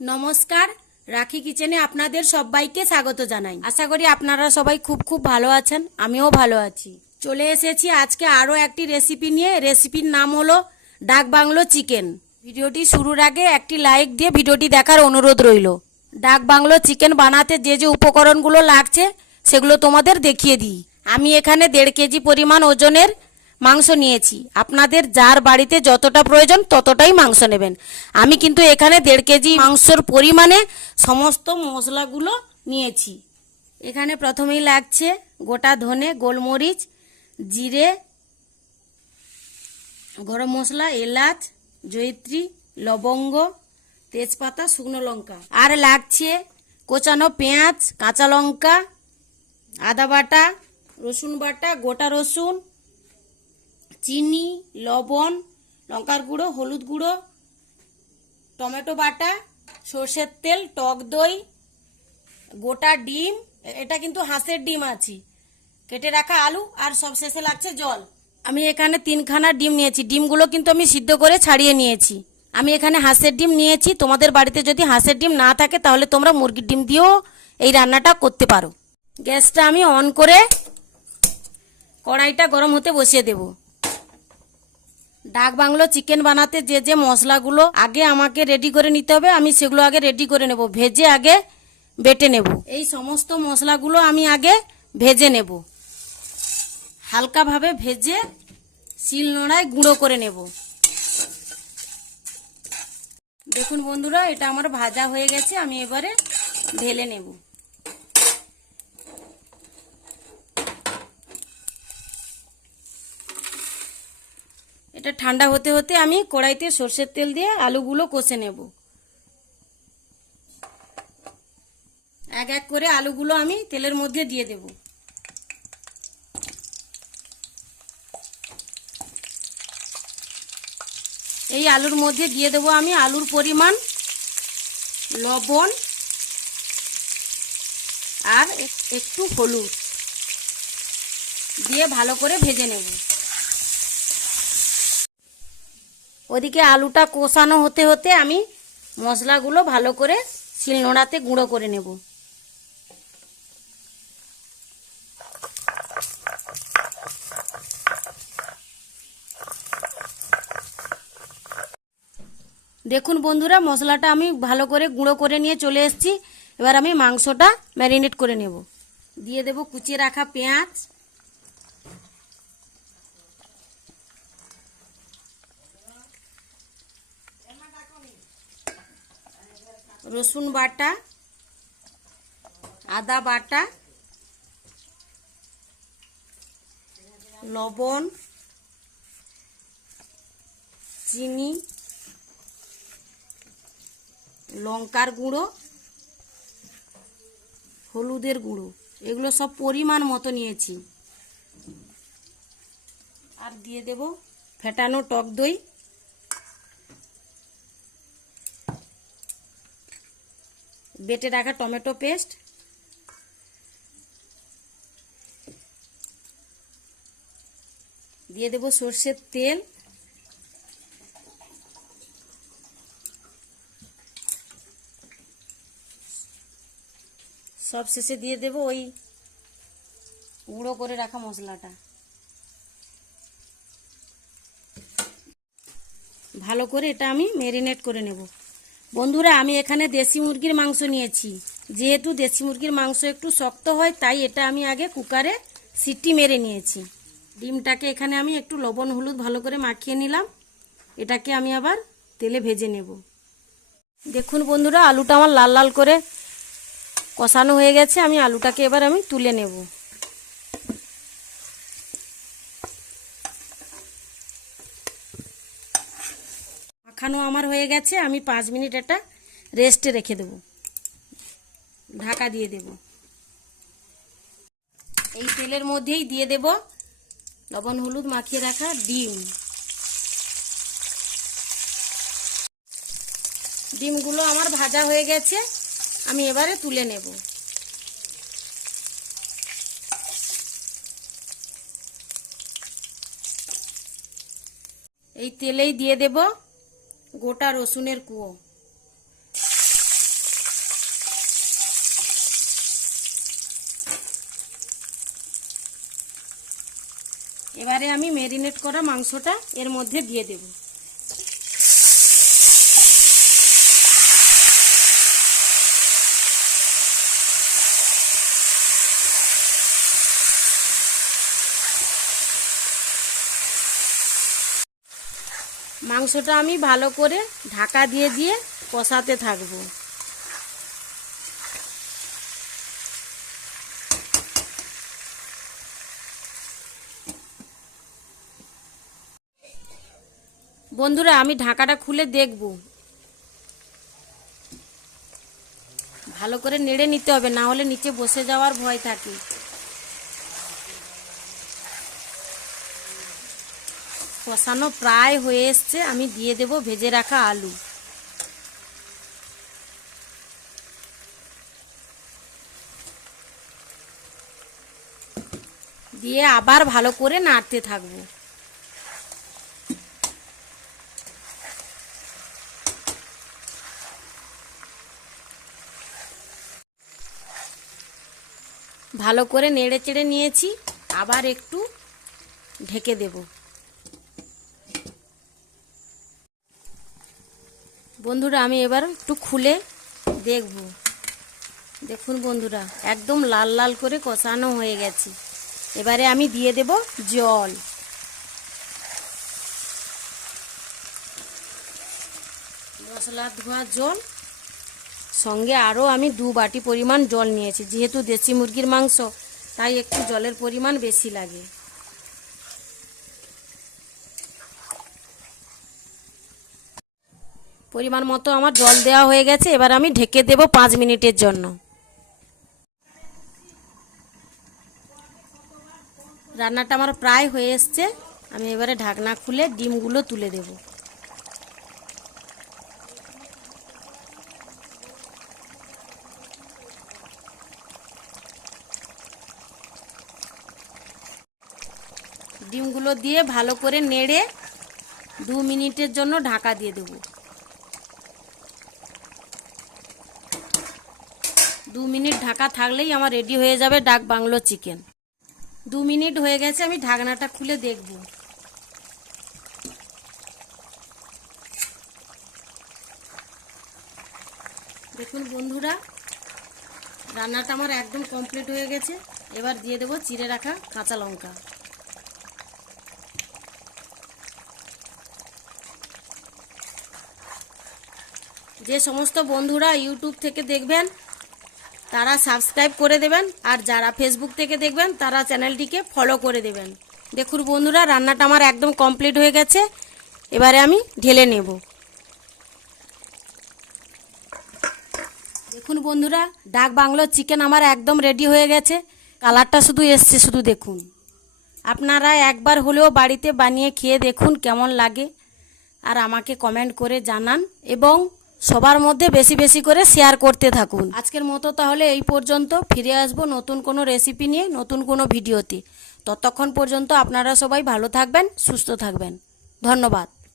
নমস্কার, রাখি কিচেনে আপনাদের সবাইকে স্বাগত জানাই। আশা করি আপনারা সবাই খুব খুব ভালো আছেন, আমিও ভালো আছি। চলে এসেছি আজকে আরও একটি রেসিপি নিয়ে। রেসিপির নাম হলো ডাক বাংলো চিকেন। ভিডিওটি শুরুর আগে একটি লাইক দিয়ে ভিডিওটি দেখার অনুরোধ রইল। ডাক বাংলো চিকেন বানাতে যে যে উপকরণগুলো লাগছে, সেগুলো তোমাদের দেখিয়ে দিই। আমি এখানে দেড় কেজি পরিমাণ ওজনের মাংস নিয়েছি। আপনাদের যার বাড়িতে যতটা প্রয়োজন ততটাই মাংস নেবেন। আমি কিন্তু এখানে দেড় কেজি মাংসর পরিমাণে সমস্ত মশলাগুলো নিয়েছি। এখানে প্রথমেই লাগছে গোটা ধনে, গোলমরিচ, জিরে, গরম মশলা, এলাচ, জয়িত্রী, লবঙ্গ, তেজপাতা, শুকনো লঙ্কা। আর লাগছে কোচানো পেঁয়াজ, কাঁচা লঙ্কা, আদা বাটা, রসুন বাটা, গোটা রসুন চিনি, লবণ, লঙ্কার গুঁড়ো, হলুদ গুঁড়ো, টমেটো বাটা, সর্ষের তেল, টক দই, গোটা ডিম, এটা কিন্তু হাঁসের ডিম আছে। কেটে রাখা আলু আর সব শেষে লাগছে জল। আমি এখানে তিনখানা ডিম নিয়েছি। ডিমগুলো কিন্তু আমি সিদ্ধ করে ছাড়িয়ে নিয়েছি। আমি এখানে হাঁসের ডিম নিয়েছি। তোমাদের বাড়িতে যদি হাঁসের ডিম না থাকে, তাহলে তোমরা মুরগির ডিম দিয়েও এই রান্নাটা করতে পারো। গ্যাসটা আমি অন করে কড়াইটা গরম হতে বসিয়ে দেবো। ডাক বাংলো চিকেন বানাতে যে যে মশলাগুলো আগে আমাকে রেডি করে নিতে হবে, আমি সেগুলো আগে রেডি করে নেব, ভেজে আগে বেটে নেব। এই সমস্ত মশলাগুলো আমি আগে ভেজে নেব। হালকাভাবে ভেজে শিল নোড়ায় গুঁড়ো করে নেব। দেখুন বন্ধুরা, এটা আমার ভাজা হয়ে গেছে, আমি এবারে ঢেলে নেব। এটা ঠান্ডা হতে হতে আমি কড়াইতে সর্ষের তেল দিয়ে আলুগুলো কষে নেব। এক এক করে আলুগুলো আমি তেলের মধ্যে দিয়ে দেব। এই আলুর মধ্যে দিয়ে দেব আমি আলুর পরিমাণ, লবণ আর এক- একটু হলুদ। দিয়ে ভালো করে ভেজে নেব। ওদিকে আলুটা কষানো হতে হতে আমি মশলাগুলো ভালো করে শিলনোড়াতে গুঁড়ো করে নেব। দেখুন বন্ধুরা, মশলাটা আমি ভালো করে গুঁড়ো করে নিয়ে চলে এসেছি। এবার আমি মাংসটা ম্যারিনেট করে নেব। দিয়ে দেব কুচিয়ে রাখা পেঁয়াজ। রসুন বাটা, আদা বাটা, লবণ, চিনি, লঙ্কার গুঁড়ো, হলুদের গুঁড়ো। এগুলো সব পরিমাণ মতো নিয়েছি। আর দিয়ে দেব ফেটানো টক দই। বেটে রাখা টমেটো পেস্ট। দিয়ে দেব সর্ষের তেল। সব শেষে দিয়ে দেব ওই গুঁড়ো করে রাখা মশলাটা। ভালো করে এটা আমি ম্যারিনেট করে নেব। বন্ধুরা, আমি এখানে দেশি মুরগির মাংস নিয়েছি। যেহেতু দেশি মুরগির মাংস একটু শক্ত হয়, তাই এটা আমি আগে কুকারে সিটি মেরে নিয়েছি। ডিমটাকে এখানে আমি একটু লবণ, হলুদ ভালো করে মাখিয়ে নিলাম। এটাকে আমি আবার তেলে ভেজে নেব। দেখুন বন্ধুরা, আলুটা আমার লাল লাল করে কষানো হয়ে গেছে। আমি আলুটাকে এবার আমি তুলে নেব। মাখানো আমার হয়ে গেছে, আমি পাঁচ মিনিট এটা রেস্টে রেখে দেব। ঢাকা দিয়ে দেব। এই তেলের মধ্যেই দিয়ে দেব লবণ, হলুদ মাখিয়ে রাখা ডিম। ডিমগুলো আমার ভাজা হয়ে গেছে, আমি এবারে তুলে নেব। এই তেলেই দিয়ে দেব। গোটা রসুনের কুয়ো। এবারে আমি ম্যারিনেট করা মাংসটা এর মধ্যে দিয়ে দেবো। মাংসটা আমি ভালো করে ঢাকা দিয়ে দিয়ে কষাতে থাকব। বন্ধুরা, আমি ঢাকাটা খুলে দেখব। ভালো করে নেড়ে নিতে হবে, না হলে নিচে বসে যাওয়ার ভয় থাকে। কষানো প্রায় হয়ে এসছে, আমি দিয়ে দেব ভেজে রাখা আলু। দিয়ে আবার ভালো করে নাড়তে থাকব। ভালো করে নেড়ে চেড়ে নিয়েছি, আবার একটু ঢেকে দেব। বন্ধুরা, আমি এবার একটু খুলে দেখব। দেখুন বন্ধুরা, একদম লাল লাল করে কষানো হয়ে গেছে। এবারে আমি দিয়ে দেব জল। মশলা ধোয়া জল। সঙ্গে আরও আমি দু বাটি পরিমাণ জল নিয়েছি, যেহেতু দেশি মুরগির মাংস, তাই একটু জলের পরিমাণ বেশি লাগে। পরিমাণ মতো আমার জল দেওয়া হয়ে গেছে, এবার আমি ঢেকে দেব পাঁচ মিনিটের জন্য। রান্নাটা আমার প্রায় হয়ে এসছে। আমি এবারে ঢাকনা খুলে ডিমগুলো তুলে দেবো। ডিমগুলো দিয়ে ভালো করে নেড়ে দু মিনিটের জন্য ঢাকা দিয়ে দেব। দু মিনিট ঢাকা থাকলেই আমার রেডি হয়ে যাবে ডাক বাংলো চিকেন। দু মিনিট হয়ে গেছে, আমি ঢাকনাটা খুলে দেখব। দেখুন বন্ধুরা, রান্নাটা আমার একদম কমপ্লিট হয়ে গেছে। এবার দিয়ে দেবো চিড়ে রাখা কাঁচা লঙ্কা। যে সমস্ত বন্ধুরা ইউটিউব থেকে দেখবেন তারা সাবস্ক্রাইব করে দেবেন, আর যারা ফেসবুক থেকে দেখবেন, তারা চ্যানেলটিকে ফলো করে দেবেন। দেখুন বন্ধুরা, রান্নাটা আমার একদম কমপ্লিট হয়ে গেছে। এবারে আমি ঢেলে নেব। দেখুন বন্ধুরা, ডাক বাংলোর চিকেন আমার একদম রেডি হয়ে গেছে। কালারটা শুধু এসছে, শুধু দেখুন। আপনারা একবার হলেও বাড়িতে বানিয়ে খেয়ে দেখুন কেমন লাগে, আর আমাকে কমেন্ট করে জানান। এবং সবার মধ্যে বেশি বেশি করে শেয়ার করতে থাকুন। আজকের মতো তাহলে এই পর্যন্ত। ফিরে আসব নতুন কোনো রেসিপি নিয়ে, নতুন কোনো ভিডিওতে। ততক্ষণ পর্যন্ত আপনারা সবাই ভালো থাকবেন, সুস্থ থাকবেন। ধন্যবাদ।